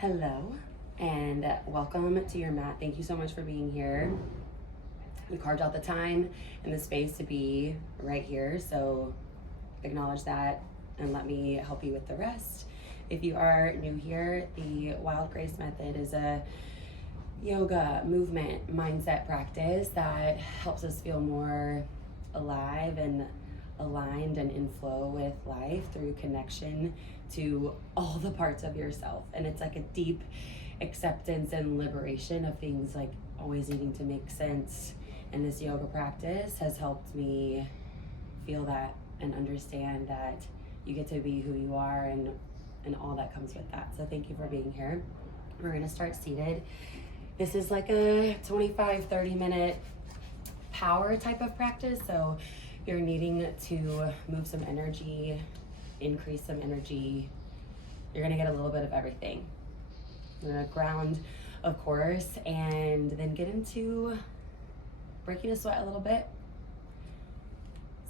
Hello and welcome to your mat. Thank you so much for being here. We carved out the time and the space to be right here, so acknowledge that and let me help you with the rest. If you are new here, the Wild Grace method is a yoga movement mindset practice that helps us feel more alive and aligned and in flow with life through connection to all the parts of yourself. And it's like a deep acceptance and liberation of things like always needing to make sense. And this yoga practice has helped me feel that and understand that you get to be who you are and all that comes with that. So thank you for being here. We're gonna start seated. This is like a 25-30 minute power type of practice. So you're needing to move some energy, increase some energy. You're gonna get a little bit of everything. You're gonna ground, of course, and then get into breaking a sweat a little bit.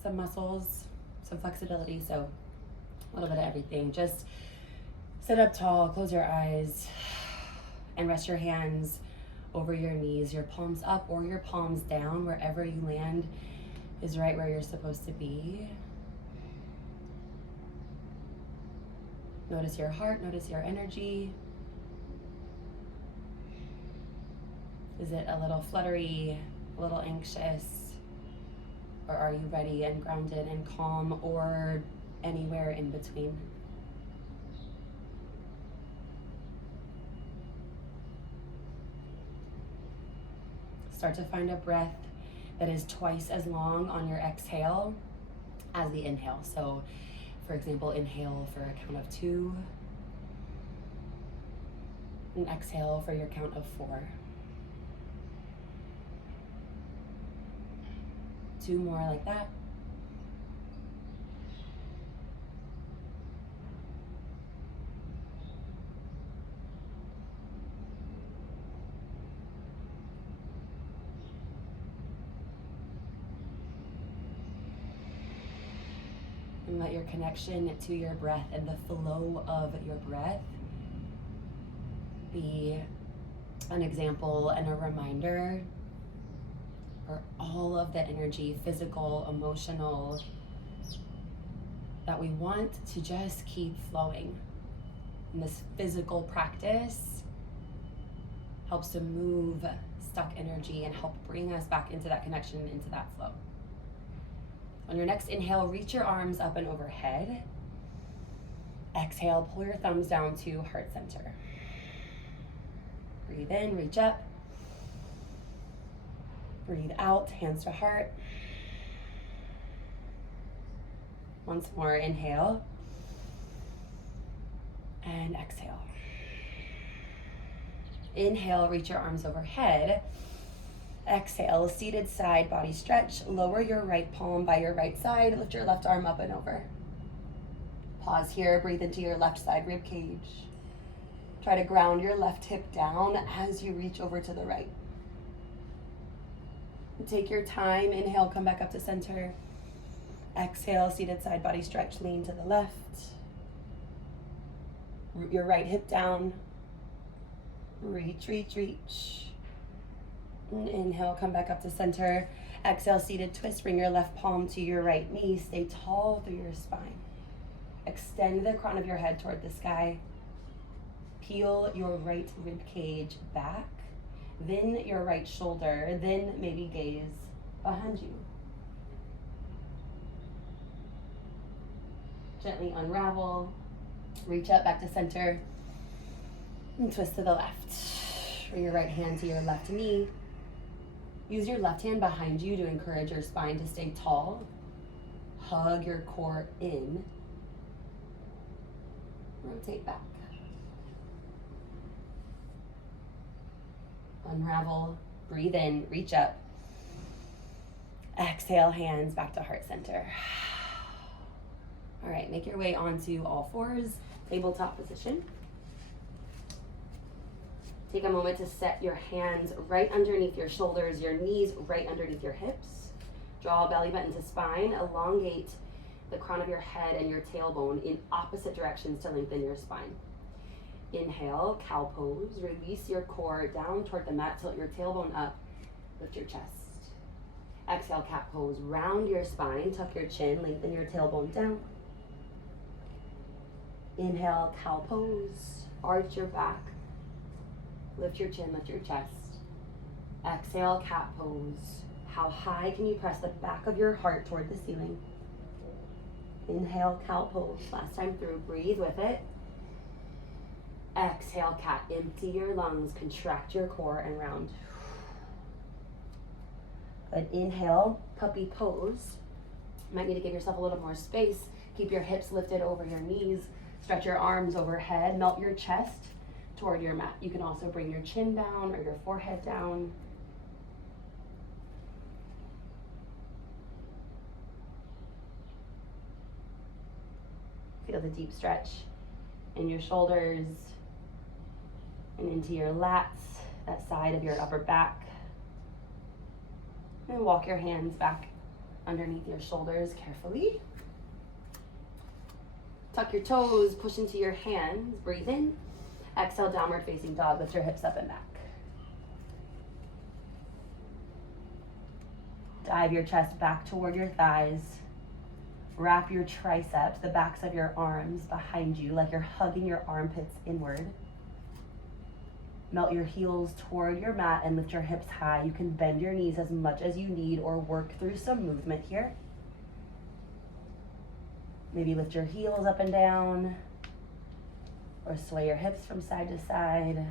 Some muscles, some flexibility, so a little bit of everything. Just sit up tall, close your eyes, and rest your hands over your knees, your palms up or your palms down. Wherever you land is right where you're supposed to be. Notice your heart, notice your energy. Is it a little fluttery, a little anxious? Or are you ready and grounded and calm, or anywhere in between? Start to find a breath that is twice as long on your exhale as the inhale. So, for example, inhale for a count of 2, and exhale for your count of 4. 2 more like that. And let your connection to your breath and the flow of your breath be an example and a reminder for all of the energy, physical, emotional, that we want to just keep flowing. And this physical practice helps to move stuck energy and help bring us back into that connection, into that flow. On your next inhale, reach your arms up and overhead. Exhale, pull your thumbs down to heart center. Breathe in, reach up. Breathe out, hands to heart. Once more, inhale. And exhale. Inhale, reach your arms overhead. Exhale, seated side body stretch. Lower your right palm by your right side. Lift your left arm up and over. Pause here, breathe into your left side rib cage. Try to ground your left hip down as you reach over to the right. Take your time. Inhale, come back up to center. Exhale, seated side body stretch, lean to the left. Root your right hip down. Reach, reach, reach. Inhale, come back up to center. Exhale, seated twist. Bring your left palm to your right knee. Stay tall through your spine. Extend the crown of your head toward the sky. Peel your right rib cage back. Then your right shoulder. Then maybe gaze behind you. Gently unravel. Reach up back to center. And twist to the left. Bring your right hand to your left knee. Use your left hand behind you to encourage your spine to stay tall. Hug your core in. Rotate back. Unravel, breathe in, reach up. Exhale, hands back to heart center. All right, make your way onto all fours, tabletop position. Take a moment to set your hands right underneath your shoulders, your knees right underneath your hips. Draw belly button to spine. Elongate the crown of your head and your tailbone in opposite directions to lengthen your spine. Inhale, cow pose. Release your core down toward the mat. Tilt your tailbone up. Lift your chest. Exhale, cat pose. Round your spine. Tuck your chin. Lengthen your tailbone down. Inhale, cow pose. Arch your back. Lift your chin. Lift your chest. Exhale, cat pose. How high can you press the back of your heart toward the ceiling? Inhale, cow pose. Last time through. Breathe with it. Exhale, cat. Empty your lungs, contract your core, and round. Good. Inhale, puppy pose. You might need to give yourself a little more space. Keep your hips lifted over your knees. Stretch your arms overhead. Melt your chest toward your mat. You can also bring your chin down or your forehead down. Feel the deep stretch in your shoulders and into your lats, that side of your upper back. And walk your hands back underneath your shoulders carefully. Tuck your toes, push into your hands, breathe in. Exhale, downward facing dog. Lift your hips up and back. Dive your chest back toward your thighs. Wrap your triceps, the backs of your arms behind you, like you're hugging your armpits inward. Melt your heels toward your mat and lift your hips high. You can bend your knees as much as you need or work through some movement here. Maybe lift your heels up and down, or sway your hips from side to side,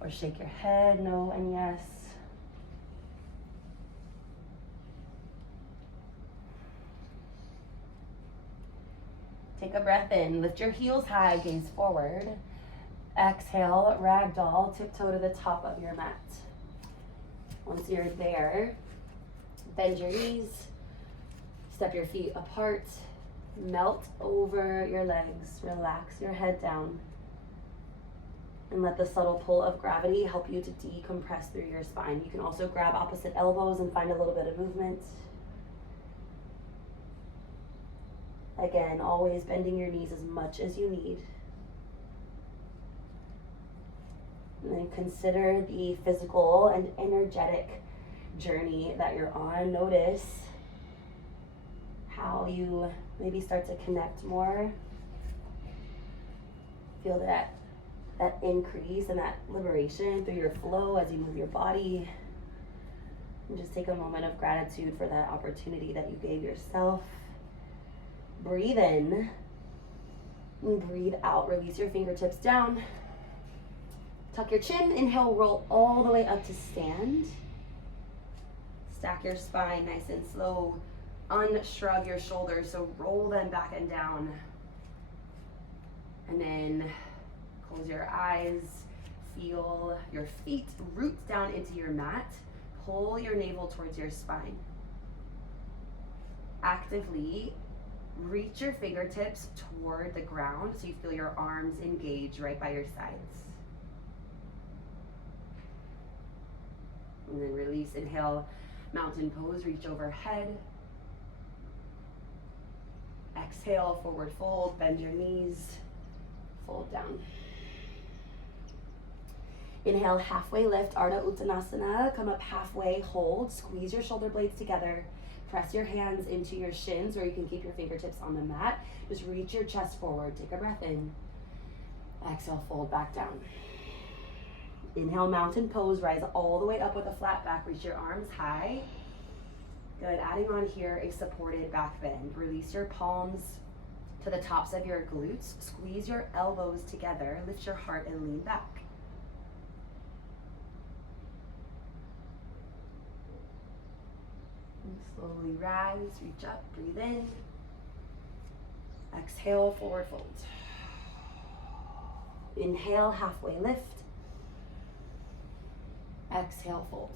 or shake your head, no and yes. Take a breath in, lift your heels high, gaze forward. Exhale, ragdoll, tiptoe to the top of your mat. Once you're there, bend your knees, step your feet apart, melt over your legs, relax your head down, and let the subtle pull of gravity help you to decompress through your spine. You can also grab opposite elbows and find a little bit of movement. Again, always bending your knees as much as you need. And then consider the physical and energetic journey that you're on. Notice how you maybe start to connect more. Feel that increase and that liberation through your flow as you move your body. And just take a moment of gratitude for that opportunity that you gave yourself. Breathe in and breathe out. Release your fingertips down. Tuck your chin. Inhale, roll all the way up to stand. Stack your spine nice and slow. Unshrug your shoulders, so roll them back and down. And then close your eyes. Feel your feet root down into your mat. Pull your navel towards your spine. Actively reach your fingertips toward the ground so you feel your arms engage right by your sides. And then release, inhale, mountain pose, reach overhead. Exhale, forward fold, bend your knees, fold down. Inhale, halfway lift, Ardha Uttanasana. Come up halfway, hold, squeeze your shoulder blades together. Press your hands into your shins, or you can keep your fingertips on the mat. Just reach your chest forward. Take a breath in. Exhale, fold back down. Inhale, mountain pose. Rise all the way up with a flat back. Reach your arms high. Good. Adding on here a supported back bend. Release your palms to the tops of your glutes. Squeeze your elbows together. Lift your heart and lean back. Slowly rise, reach up, breathe in. Exhale, forward fold. Inhale, halfway lift. Exhale, fold.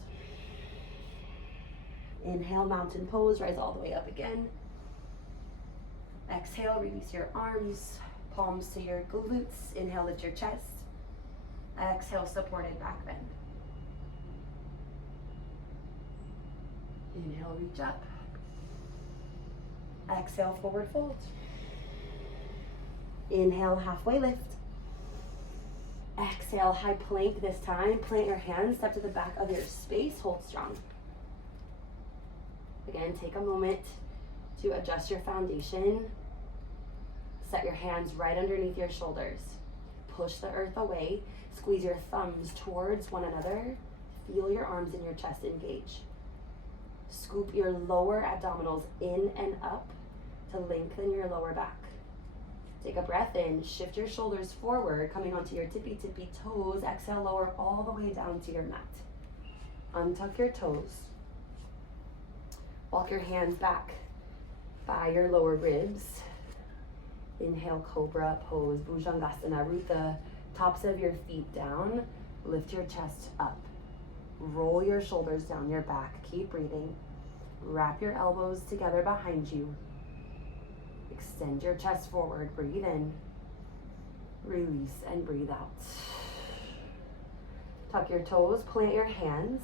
Inhale, mountain pose, rise all the way up again. Exhale, release your arms, palms to your glutes. Inhale, lift your chest. Exhale, supported back bend. Inhale, reach up. Exhale, forward fold. Inhale, halfway lift. Exhale, high plank this time. Plant your hands, step to the back of your space, hold strong. Again, take a moment to adjust your foundation. Set your hands right underneath your shoulders. Push the earth away. Squeeze your thumbs towards one another. Feel your arms and your chest engage. Scoop your lower abdominals in and up to lengthen your lower back. Take a breath in, shift your shoulders forward, coming onto your tippy toes. Exhale, lower all the way down to your mat. Untuck your toes. Walk your hands back by your lower ribs. Inhale, cobra pose, Bhujangasana. Root the tops of your feet down. Lift your chest up. Roll your shoulders down your back. Keep breathing. Wrap your elbows together behind you. Extend your chest forward. Breathe in. Release and breathe out. Tuck your toes. Plant your hands.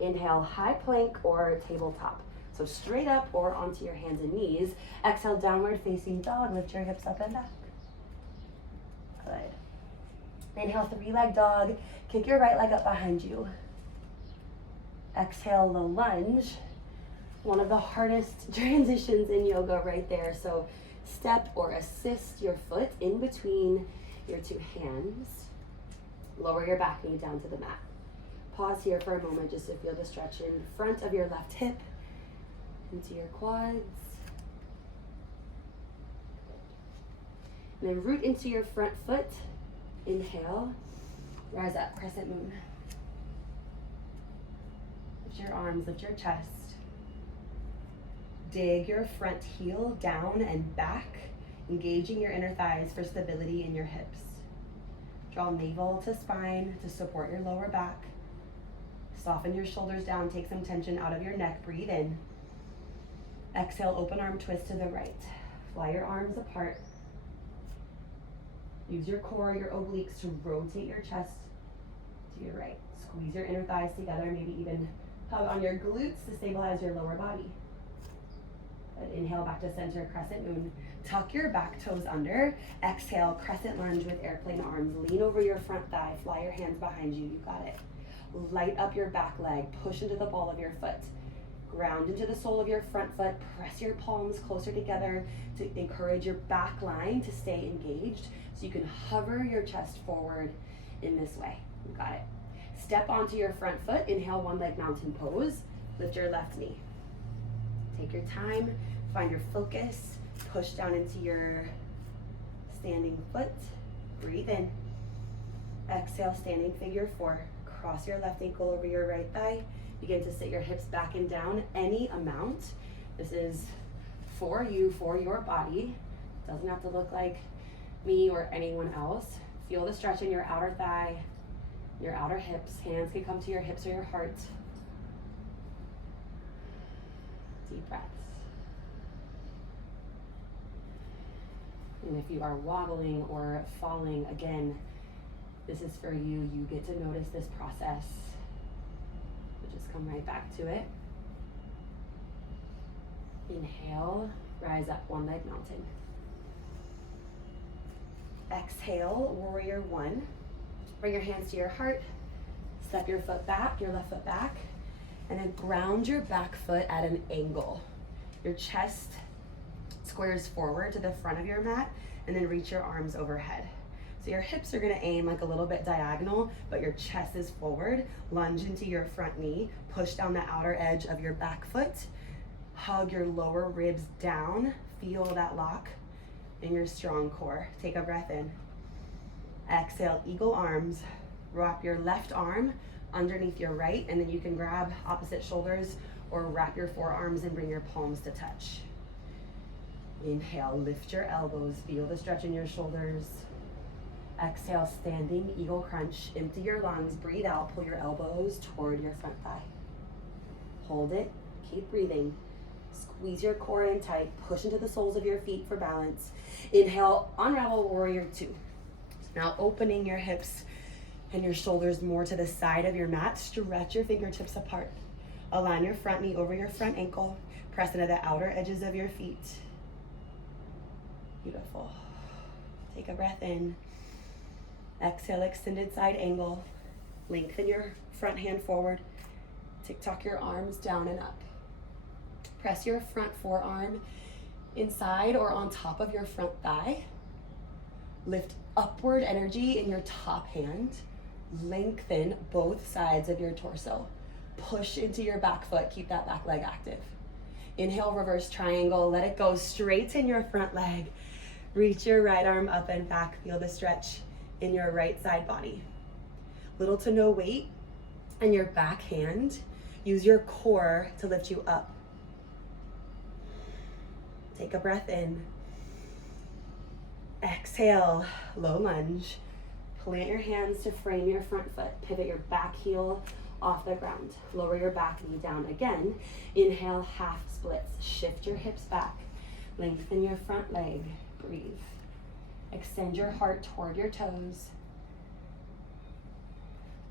Inhale, high plank or tabletop. So straight up or onto your hands and knees. Exhale, downward facing dog. Lift your hips up and back. Good. Inhale, three-leg dog. Kick your right leg up behind you. Exhale, the lunge. One of the hardest transitions in yoga right there. So step or assist your foot in between your two hands. Lower your back knee down to the mat. Pause here for a moment just to feel the stretch in front of your left hip into your quads. And then root into your front foot. Inhale, rise up, crescent moon. Lift your arms, lift your chest. Dig your front heel down and back, engaging your inner thighs for stability in your hips. Draw navel to spine to support your lower back. Soften your shoulders down, take some tension out of your neck, breathe in. Exhale, open arm twist to the right. Fly your arms apart. Use your core, your obliques to rotate your chest to your right. Squeeze your inner thighs together, maybe even hug on your glutes to stabilize your lower body. Good. Inhale back to center, crescent moon. Tuck your back toes under. Exhale, crescent lunge with airplane arms. Lean over your front thigh, fly your hands behind you, you got it. Light up your back leg, push into the ball of your foot. Ground into the sole of your front foot, press your palms closer together to encourage your back line to stay engaged so you can hover your chest forward in this way. You got it. Step onto your front foot, inhale, one leg mountain pose. Lift your left knee. Take your time, find your focus, push down into your standing foot. Breathe in. Exhale, standing figure four. Cross your left ankle over your right thigh. Begin to sit your hips back and down any amount. This is for you, for your body. Doesn't have to look like me or anyone else. Feel the stretch in your outer thigh, your outer hips. Hands can come to your hips or your heart. Deep breaths. And if you are wobbling or falling, again, this is for you. You get to notice this process. So just come right back to it. Inhale, rise up, one leg mountain. Exhale, warrior one. Bring your hands to your heart. Step your foot back, your left foot back. And then ground your back foot at an angle. Your chest squares forward to the front of your mat, and then reach your arms overhead. So your hips are gonna aim like a little bit diagonal, but your chest is forward. Lunge into your front knee, push down the outer edge of your back foot, hug your lower ribs down, feel that lock in your strong core. Take a breath in. Exhale, eagle arms. Wrap your left arm underneath your right, and then you can grab opposite shoulders or wrap your forearms and bring your palms to touch. Inhale, lift your elbows, feel the stretch in your shoulders. Exhale, standing eagle crunch. Empty your lungs, breathe out, pull your elbows toward your front thigh. Hold it, keep breathing. Squeeze your core in tight, push into the soles of your feet for balance. Inhale, unravel warrior two. Now opening your hips and your shoulders more to the side of your mat. Stretch your fingertips apart. Align your front knee over your front ankle. Press into the outer edges of your feet. Beautiful. Take a breath in. Exhale, extended side angle. Lengthen your front hand forward. Tick-tock your arms down and up. Press your front forearm inside or on top of your front thigh. Lift upward energy in your top hand. Lengthen both sides of your torso. Push into your back foot. Keep that back leg active. Inhale, reverse triangle. Let it go. Straighten your front leg. Reach your right arm up and back. Feel the stretch in your right side body. Little to no weight in your back hand. Use your core to lift you up. Take a breath in. Exhale, low lunge. Plant your hands to frame your front foot. Pivot your back heel off the ground. Lower your back knee down again. Inhale, half splits. Shift your hips back. Lengthen your front leg. Breathe. Extend your heart toward your toes.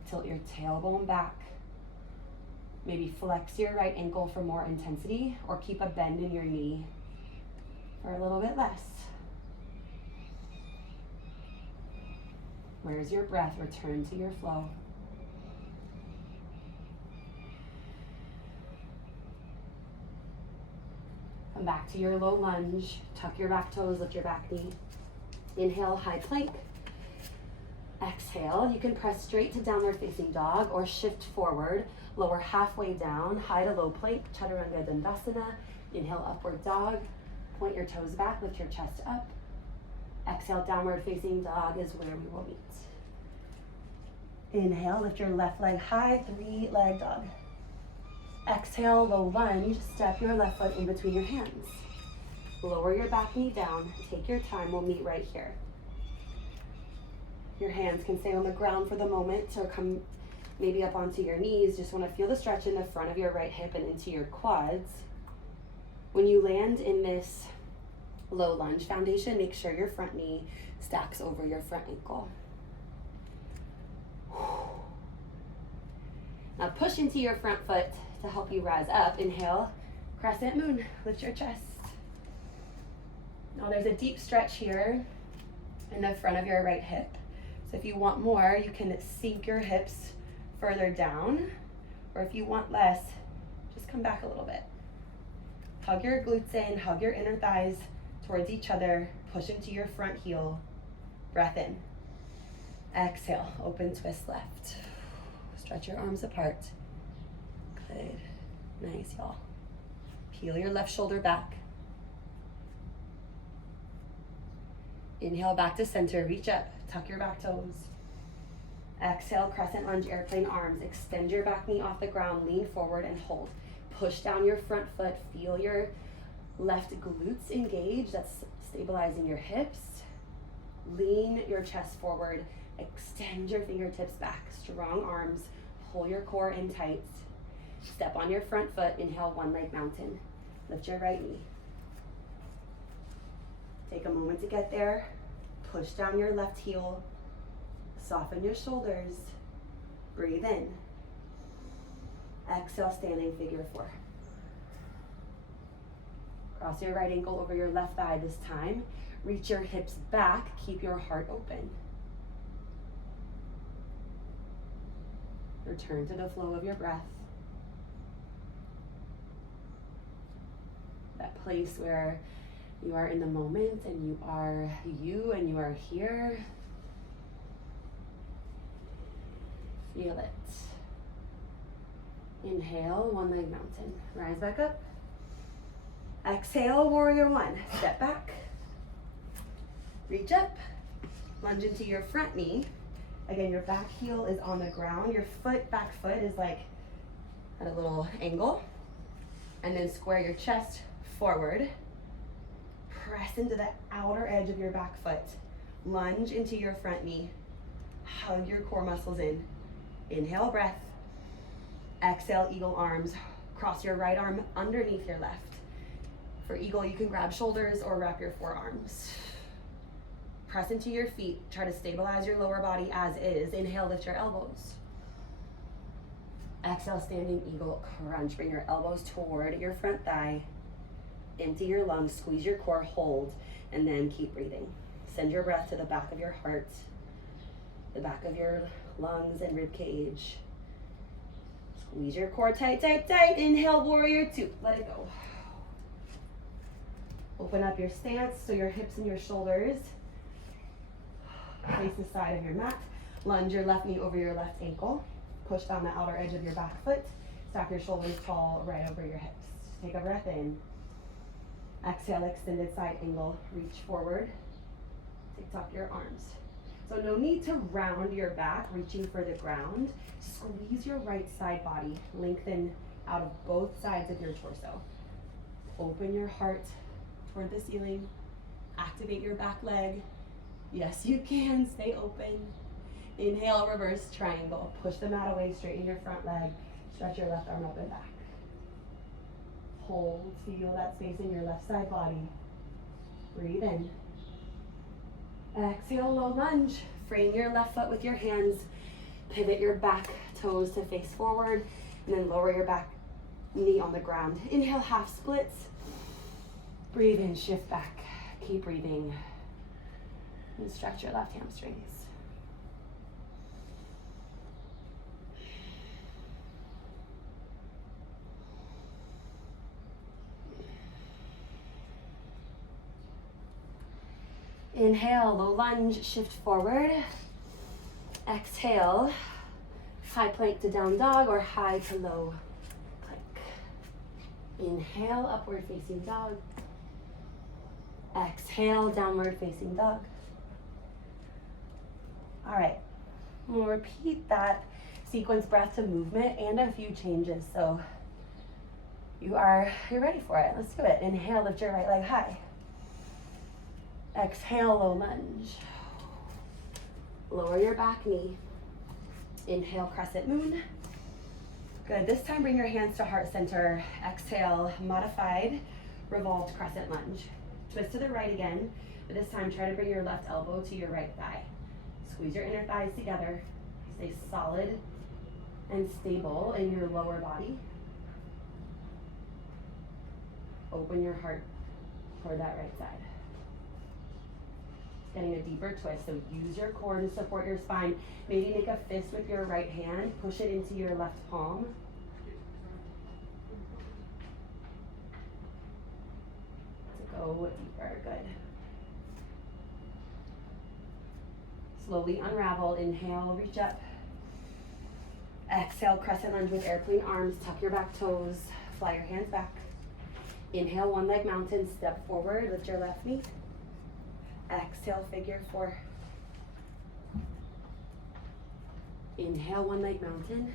Tilt your tailbone back. Maybe flex your right ankle for more intensity, or keep a bend in your knee for a little bit less. Where's your breath? Return to your flow. Come back to your low lunge. Tuck your back toes, lift your back knee. Inhale, high plank. Exhale, you can press straight to downward facing dog or shift forward. Lower halfway down, high to low plank, chaturanga dandasana. Inhale, upward dog. Point your toes back, lift your chest up. Exhale, downward facing dog is where we will meet. Inhale, lift your left leg high, 3-leg dog. Exhale, low lunge, step your left foot in between your hands. Lower your back knee down, take your time, we'll meet right here. Your hands can stay on the ground for the moment or come maybe up onto your knees. Just want to feel the stretch in the front of your right hip and into your quads. When you land in this low lunge foundation, make sure your front knee stacks over your front ankle. Now push into your front foot to help you rise up. Inhale, crescent moon, lift your chest. Now there's a deep stretch here in the front of your right hip. So if you want more, you can sink your hips further down, or if you want less, just come back a little bit. Hug your glutes in, hug your inner thighs towards each other, push into your front heel, breath in. Exhale, open twist left. Stretch your arms apart. Good, nice y'all. Peel your left shoulder back. Inhale back to center, reach up, tuck your back toes. Exhale, crescent lunge, airplane arms. Extend your back knee off the ground, lean forward and hold. Push down your front foot, feel your left glutes engage, that's stabilizing your hips. Lean your chest forward, extend your fingertips back, strong arms, pull your core in tight. Step on your front foot, inhale, 1-leg mountain. Lift your right knee. Take a moment to get there. Push down your left heel. Soften your shoulders. Breathe in. Exhale, standing figure 4. Cross your right ankle over your left thigh this time. Reach your hips back. Keep your heart open. Return to the flow of your breath. That place where you are in the moment and you are you and you are here. Feel it. Inhale, 1-leg mountain. Rise back up. Exhale, warrior 1. Step back. Reach up. Lunge into your front knee. Again, your back heel is on the ground. Your back foot is like at a little angle. And then square your chest forward. Press into the outer edge of your back foot. Lunge into your front knee. Hug your core muscles in. Inhale, breath. Exhale, eagle arms. Cross your right arm underneath your left. For eagle, you can grab shoulders or wrap your forearms. Press into your feet. Try to stabilize your lower body as is. Inhale, lift your elbows. Exhale, standing eagle crunch. Bring your elbows toward your front thigh. Empty your lungs, squeeze your core, hold, and then keep breathing. Send your breath to the back of your heart. the back of your lungs and rib cage. Squeeze your core tight, tight, tight. Inhale, warrior two. Let it go. Open up your stance so your hips and your shoulders face the side of your mat. Lunge your left knee over your left ankle. Push down the outer edge of your back foot. Stack your shoulders tall right over your hips. Take a breath in. Exhale, extended side angle. Reach forward. Tuck your arms. So no need to round your back, reaching for the ground. Squeeze your right side body. Lengthen out of both sides of your torso. Open your heart toward the ceiling. Activate your back leg. Yes, you can. Stay open. Inhale, reverse triangle. Push the mat away, straighten your front leg. Stretch your left arm up and back. Hold, feel that space in your left side body. Breathe in. Exhale, low lunge. Frame your left foot with your hands. Pivot your back toes to face forward, and then lower your back knee on the ground. Inhale, half splits. Breathe in, shift back. Keep breathing. And stretch your left hamstrings. Inhale, low lunge, shift forward. Exhale, high plank to down dog or high to low plank. Inhale, upward facing dog. Exhale, downward facing dog. All right, we'll repeat that sequence breath to movement and a few changes. So you're ready for it. Let's do it. Inhale, lift your right leg high. Exhale, low lunge. Lower your back knee. Inhale, crescent moon. Good. This time, bring your hands to heart center. Exhale, modified revolved crescent lunge. Twist to the right again, but this time try to bring your left elbow to your right thigh. Squeeze your inner thighs together. Stay solid and stable in your lower body. Open your heart toward that right side. Getting a deeper twist, so use your core to support your spine. Maybe make a fist with your right hand, push it into your left palm. To go deeper, good. Slowly unravel, inhale, reach up. Exhale, crescent lunge with airplane arms, tuck your back toes, fly your hands back. Inhale, one leg mountain, step forward, lift your left knee. Exhale, figure four. Inhale, one leg mountain.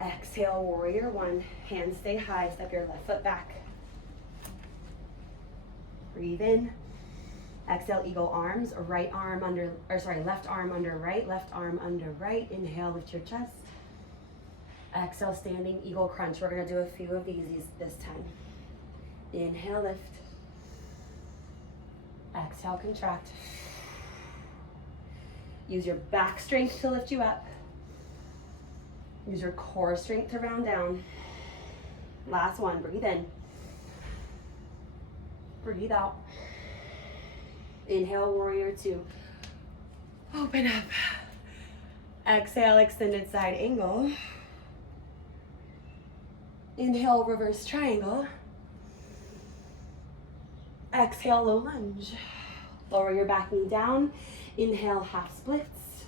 Exhale, warrior one. Hands stay high, step your left foot back. Breathe in. Exhale, eagle arms, left arm under right, left arm under right. Inhale, lift your chest. Exhale, standing eagle crunch. We're gonna do a few of these this time. Inhale, lift. Exhale, contract. Use your back strength to lift you up. Use your core strength to round down. Last one, breathe in. Breathe out. Inhale, warrior two. Open up. Exhale, extended side angle. Inhale, reverse triangle. Exhale, low lunge. Lower your back knee down. Inhale, half splits.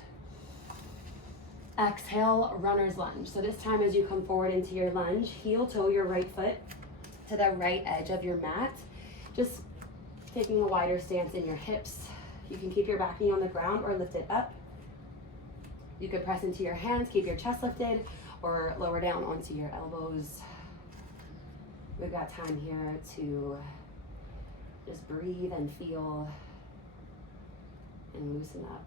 Exhale, runner's lunge. So this time as you come forward into your lunge, heel toe your right foot to the right edge of your mat. Just taking a wider stance in your hips. You can keep your back knee on the ground or lift it up. You could press into your hands, keep your chest lifted, or lower down onto your elbows. We've got time here to just breathe and feel and loosen up.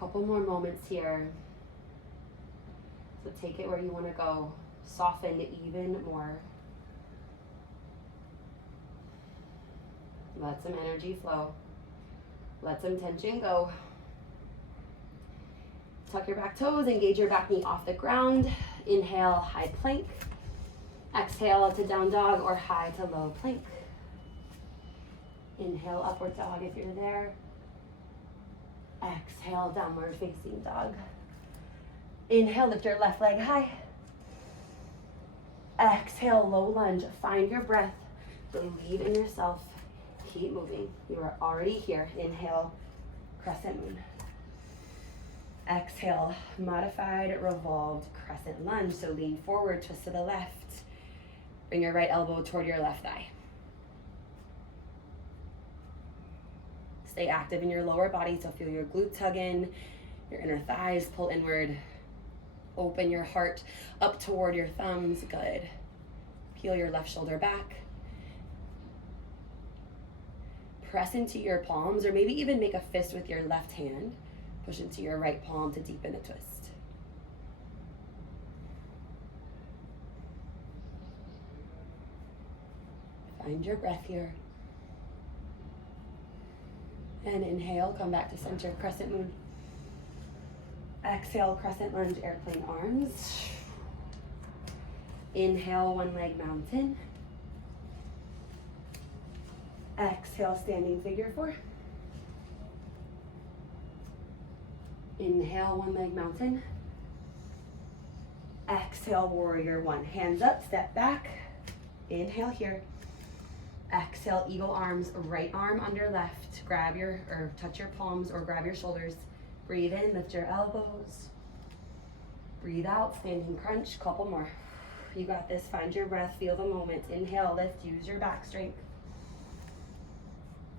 Couple more moments here. So take it where you want to go. Soften even more. Let some energy flow. Let some tension go. Tuck your back toes, engage your back knee off the ground. Inhale, high plank. Exhale to down dog or high to low plank. Inhale, upward dog if you're there. Exhale, downward facing dog. Inhale, lift your left leg high. Exhale, low lunge. Find your breath. Believe in yourself. Keep moving. You are already here. Inhale, crescent moon. Exhale, modified revolved crescent lunge. So lean forward, twist to the left. Bring your right elbow toward your left thigh. Stay active in your lower body, so feel your glutes hug in, your inner thighs pull inward. Open your heart up toward your thumbs, good. Peel your left shoulder back. Press into your palms, or maybe even make a fist with your left hand. Push into your right palm to deepen the twist. Find your breath here. And inhale, come back to center, crescent moon. Exhale, crescent lunge, airplane arms. Inhale, one leg mountain. Exhale, standing figure four. Inhale, one leg mountain. Exhale, warrior one. Hands up, step back. Inhale here. Exhale, eagle arms, right arm under left. Grab your, or touch your palms or grab your shoulders. Breathe in, lift your elbows. Breathe out, standing crunch, couple more. You got this, find your breath, feel the moment. Inhale, lift, use your back strength.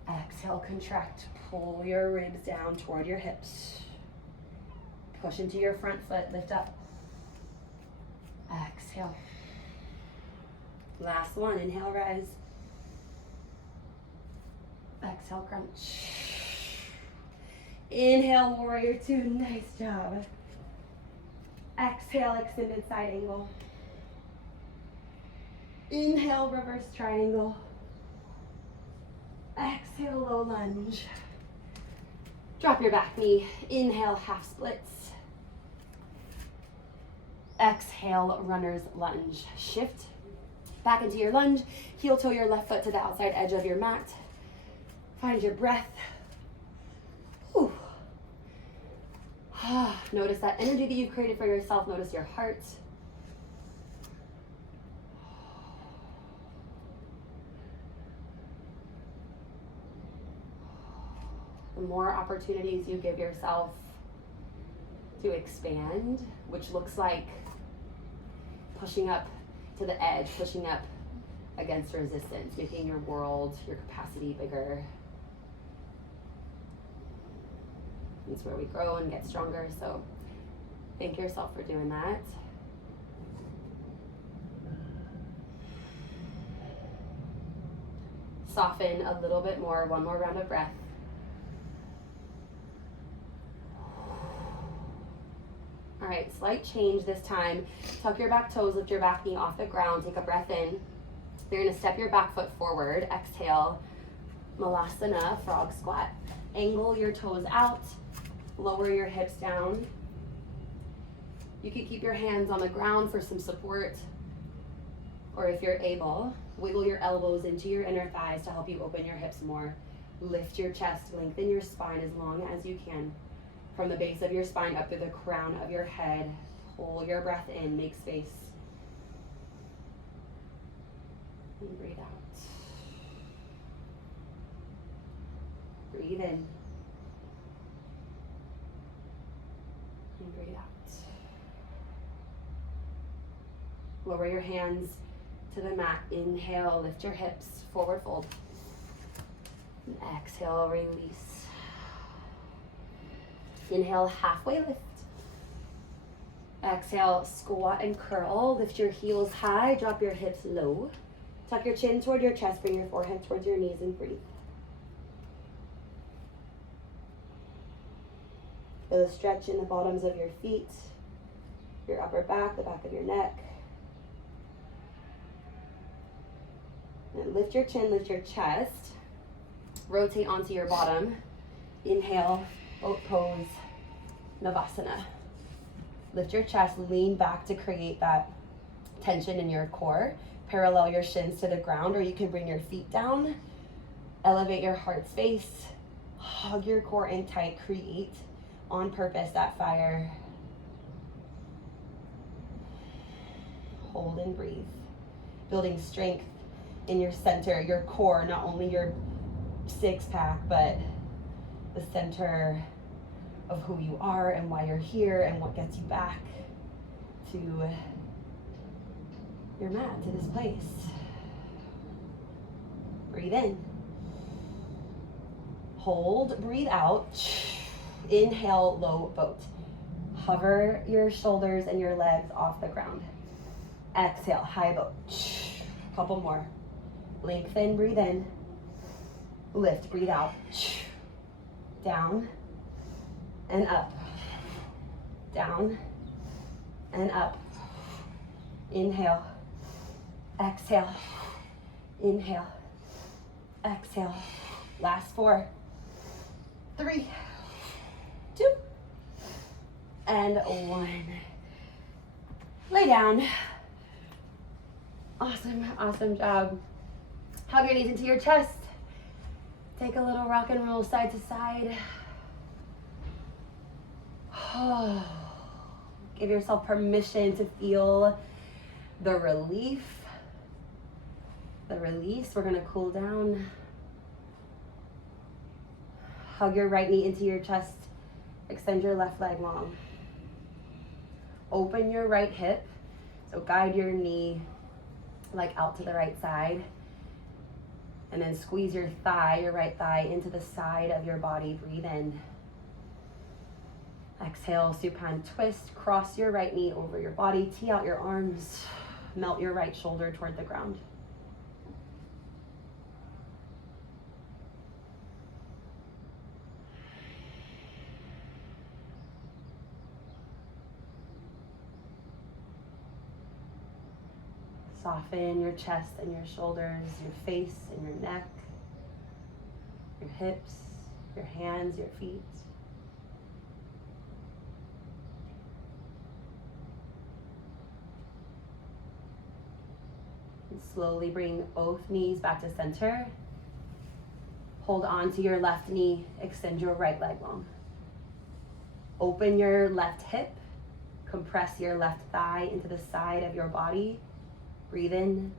Exhale, contract, pull your ribs down toward your hips. Push into your front foot, lift up. Exhale. Last one, inhale, rise. Exhale, crunch. Inhale, warrior two, nice job. Exhale, extended side angle. Inhale, reverse triangle. Exhale, low lunge. Drop your back knee. Inhale, half splits. Exhale, runner's lunge. Shift back into your lunge. Heel toe your left foot to the outside edge of your mat. Find your breath. Whew. Notice that energy that you've created for yourself. Notice your heart. The more opportunities you give yourself to expand, which looks like pushing up to the edge, pushing up against resistance, making your world, your capacity bigger. It's where we grow and get stronger, so thank yourself for doing that. Soften a little bit more, one more round of breath. All right, slight change this time. Tuck your back toes, lift your back knee off the ground, take a breath in. You're gonna step your back foot forward, exhale, Malasana, frog squat. Angle your toes out, lower your hips down. You can keep your hands on the ground for some support, or if you're able, wiggle your elbows into your inner thighs to help you open your hips more. Lift your chest, lengthen your spine as long as you can. From the base of your spine up to the crown of your head, pull your breath in, make space. And breathe out. Breathe in. And breathe out. Lower your hands to the mat. Inhale, lift your hips, forward fold. And exhale, release. Inhale, halfway lift. Exhale, squat and curl. Lift your heels high, drop your hips low. Tuck your chin toward your chest, bring your forehead towards your knees and breathe. Feel a stretch in the bottoms of your feet, your upper back, the back of your neck. And lift your chin, lift your chest. Rotate onto your bottom. Inhale, oak pose, Navasana. Lift your chest, lean back to create that tension in your core. Parallel your shins to the ground, or you can bring your feet down. Elevate your heart space. Hug your core in tight. Create on purpose that fire. Hold and breathe. Building strength in your center, your core, not only your six pack, but the center of who you are and why you're here and what gets you back to your mat, to this place. Breathe in. Hold, breathe out. Inhale, low boat. Hover your shoulders and your legs off the ground. Exhale, high boat. Couple more. Lengthen, breathe in. Lift, breathe out. Down and up. Down and up. Inhale. Exhale. Inhale. Exhale. Last 4, 3, 2, and 1. Lay down. Awesome job. Hug your knees into your chest. Take a little rock and roll side to side. Give yourself permission to feel the relief, the release. We're gonna cool down. Hug your right knee into your chest. Extend your left leg long. Open your right hip. So guide your knee like out to the right side. And then squeeze your thigh, your right thigh, into the side of your body. Breathe in. Exhale, supine twist. Cross your right knee over your body. Tee out your arms. Melt your right shoulder toward the ground. Soften your chest and your shoulders, your face and your neck, your hips, your hands, your feet. And slowly bring both knees back to center. Hold on to your left knee, extend your right leg long. Open your left hip, compress your left thigh into the side of your body. Breathe in.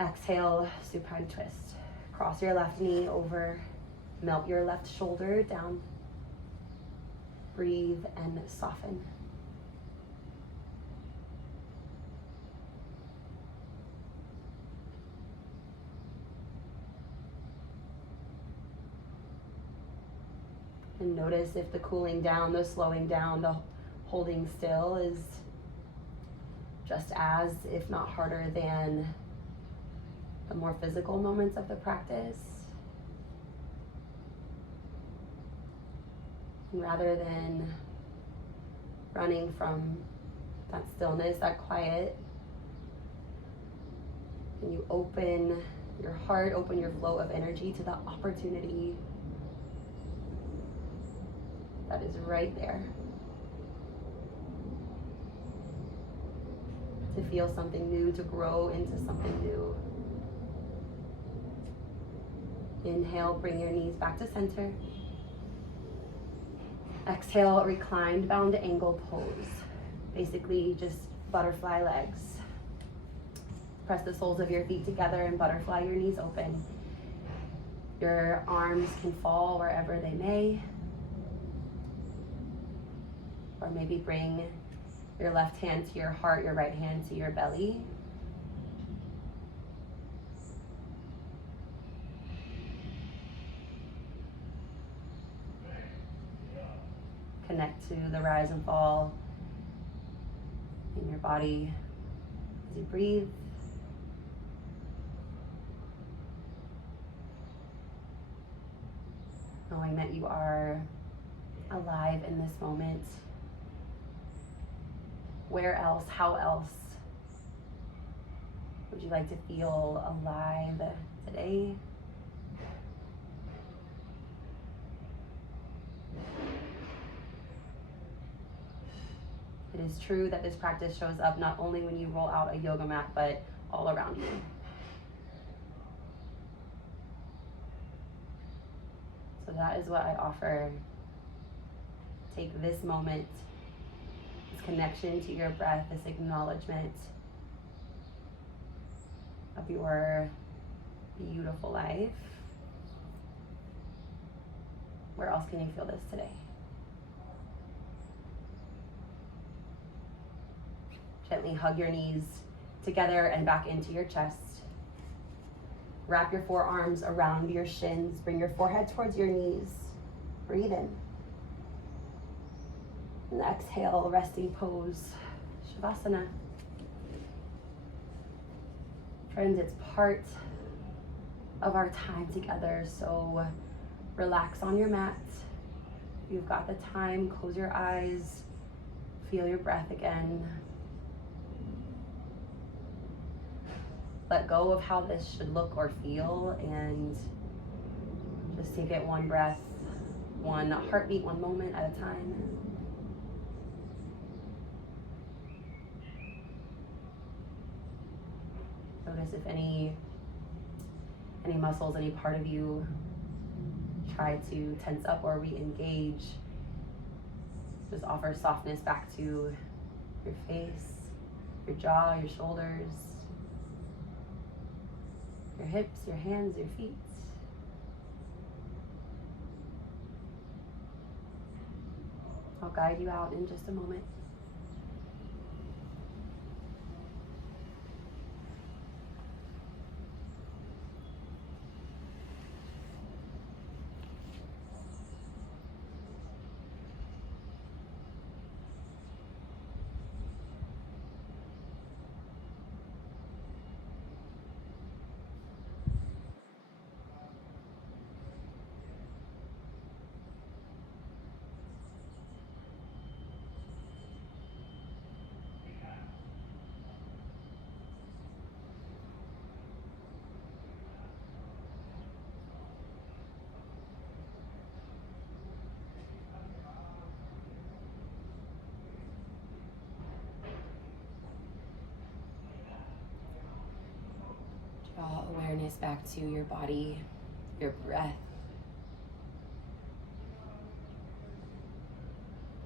Exhale, supine twist. Cross your left knee over, melt your left shoulder down. Breathe and soften. And notice if the cooling down, the slowing down, the holding still is just as, if not harder than, the more physical moments of the practice. And rather than running from that stillness, that quiet, can you open your heart, open your flow of energy to the opportunity that is right there. To feel something new, to grow into something new. Inhale, bring your knees back to center. Exhale, reclined bound angle pose. Basically just butterfly legs. Press the soles of your feet together and butterfly your knees open. Your arms can fall wherever they may. Or maybe bring your left hand to your heart, your right hand to your belly. Connect to the rise and fall in your body as you breathe. Knowing that you are alive in this moment. Where else, how else would you like to feel alive today? It is true that this practice shows up not only when you roll out a yoga mat, but all around you. So that is what I offer. Take this moment, this connection to your breath, this acknowledgement of your beautiful life. Where else can you feel this today? Gently hug your knees together and back into your chest. Wrap your forearms around your shins. Bring your forehead towards your knees. Breathe in. And exhale, resting pose, Shavasana. Friends, it's part of our time together, so relax on your mat. You've got the time, close your eyes, feel your breath again. Let go of how this should look or feel and just take it one breath, one heartbeat, one moment at a time. Notice if any muscles, any part of you try to tense up or re-engage. Just offer softness back to your face, your jaw, your shoulders, your hips, your hands, your feet. I'll guide you out in just a moment. Draw awareness back to your body, your breath.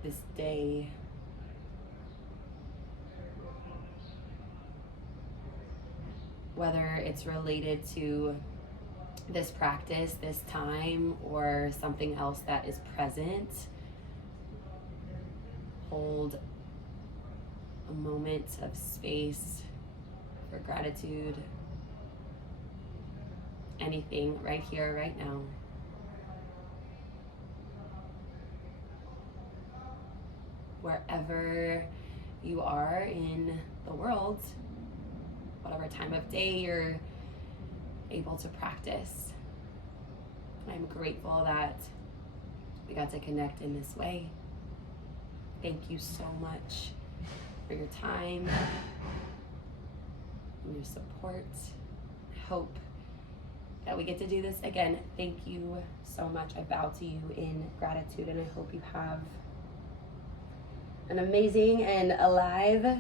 This day. Whether it's related to this practice, this time, or something else that is present, hold a moment of space for gratitude. Anything right here, right now. Wherever you are in the world, whatever time of day you're able to practice. I'm grateful that we got to connect in this way. Thank you so much for your time and your support. I hope that we get to do this again. Thank you so much. I bow to you in gratitude, and I hope you have an amazing and alive